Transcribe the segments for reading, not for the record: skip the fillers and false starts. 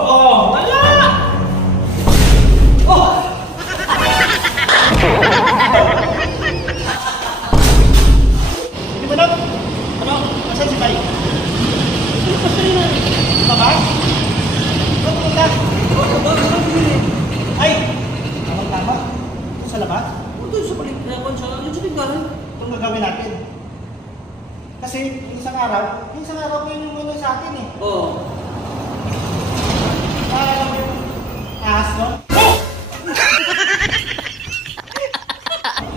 Oh, wala! Oh! Hindi ba daw? Ano? Asan si Bay? Ano pa sa'yo na? Labas? Ano pumunta? Ay! Tama-tama. Sa labas? Ito sa palit-repon siya. Ano siya tinggalan? Itong gagawin natin. Kasi isang araw ko yung muna sa akin eh. Oo. Alam mo yung ahas no?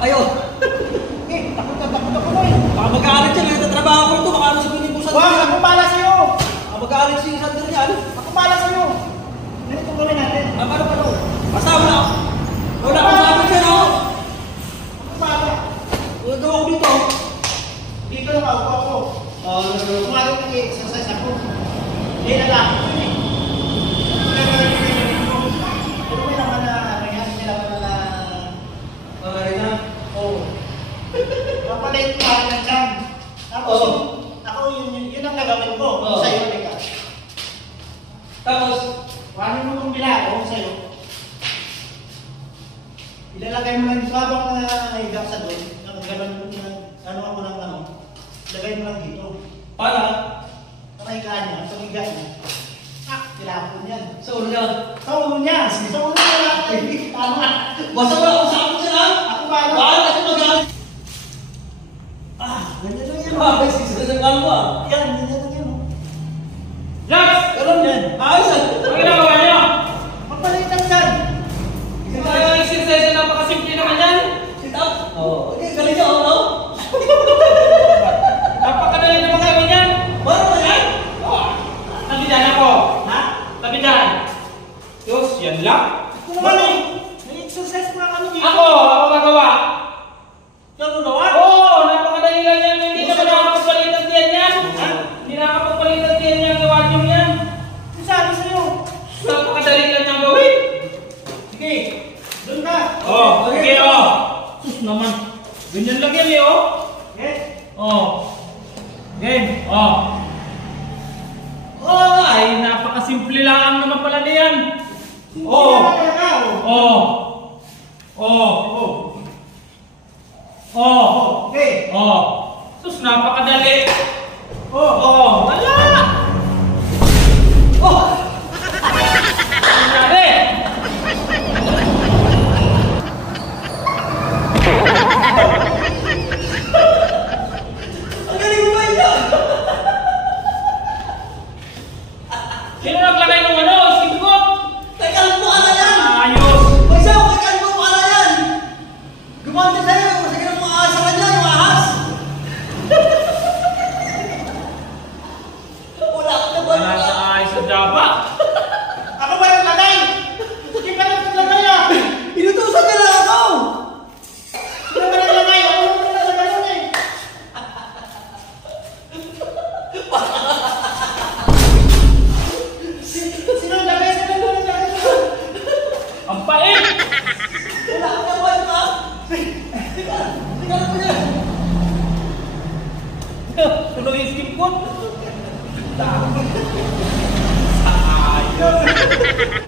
Ayo! Eh, takot ako eh. Baka mag-aalit siya. Nagtatrabaho ko ito. Baka ano sa pinipusan Wag, ako pala sa'yo! Baka mag-aalit si Sandro niya. Ano? Ako pala sa'yo! Ganito gawin natin. Paano? Basta wala ako. Wala akong sabi siya, no? Ako pala. Wala daw ako dito. Dito lang ako. Kumarin ko exercise ako. Hindi na lang. Pero may naman na, may naman na, na? oo. Papalit pa ng jam. Tapos, ako yun ang gagawin ko. Oo. Sa'yo, Lika. Tapos, Kuhanin mo itong bilao sa'yo. Ilalagay mo lang dito habang nahiga sa doon. Ano ako ng ano. Ilagay mo lang dito. para? Nakahigaan niya, paghiga niya. Tilapon yan. Sa ulo niya. Sa ulo niya! Sa ulo niya! Tama! Basta wala akong sabi siya, ha? Ako ba? Baka kasi mag-aalit. Ganyan lang yan. May sisasanggal mo, ah. Yan, ganyan lang yan. Jax! Ganun yan. Ayos, ah. Ano ginagawa niyo? Magpalitan dyan! Kasi tayo ang exercise na napakasimple naman yan. Sit up. Oo. Okay, galing ka, no? Napakadali naman gawin yan. Paano ba yan? Tabidan ako. Ha? Tabidan. Diyos, yan lang. Ako naman eh! May exercise na kami dito. Ako gagawa. Yan unawan? Oo, napakadali lang yan. Hindi naman nakakapagpalit ang tiyan yan. Ha? Hindi nakakapagpalit ang tiyan yan. Gawa niyo yan. Ang sabi sa'yo? Napakadali lang niyang gawin. Sige, doon ka. Oh, sige, oh. Sus naman. Ganyan lang yan, eh, oh. Yes. Oh. Game. Oh. Oh, ay, napakasimple lang naman pala niyan. Oh. Oh. Oh. Oh. Okay. Oh. Sus, napakadali. Oh. Oh, wala. Oh. Nangyari. Ang galing mo ba yan? Sino naglagay ng ano? Sigot? Kay Kalbo ka na yan! Ayos. Pag sa'yo, kay Kalbo ka na yan! Gumanda sa'yo, sige na mga asa ka niya, yung ahas! Wala ka na ba? Wala sa ayos sa daba. Ako ba naglagay? Hindi ka naglagay ah! Inutusan ka na ako! Sino ba naglagay? Ako naman naglagay yun eh! Sino naglagay? Sino naglagay? Ang pait. Wala ka na ba, ha? Sige na po niya! Tuloy yung skip ko.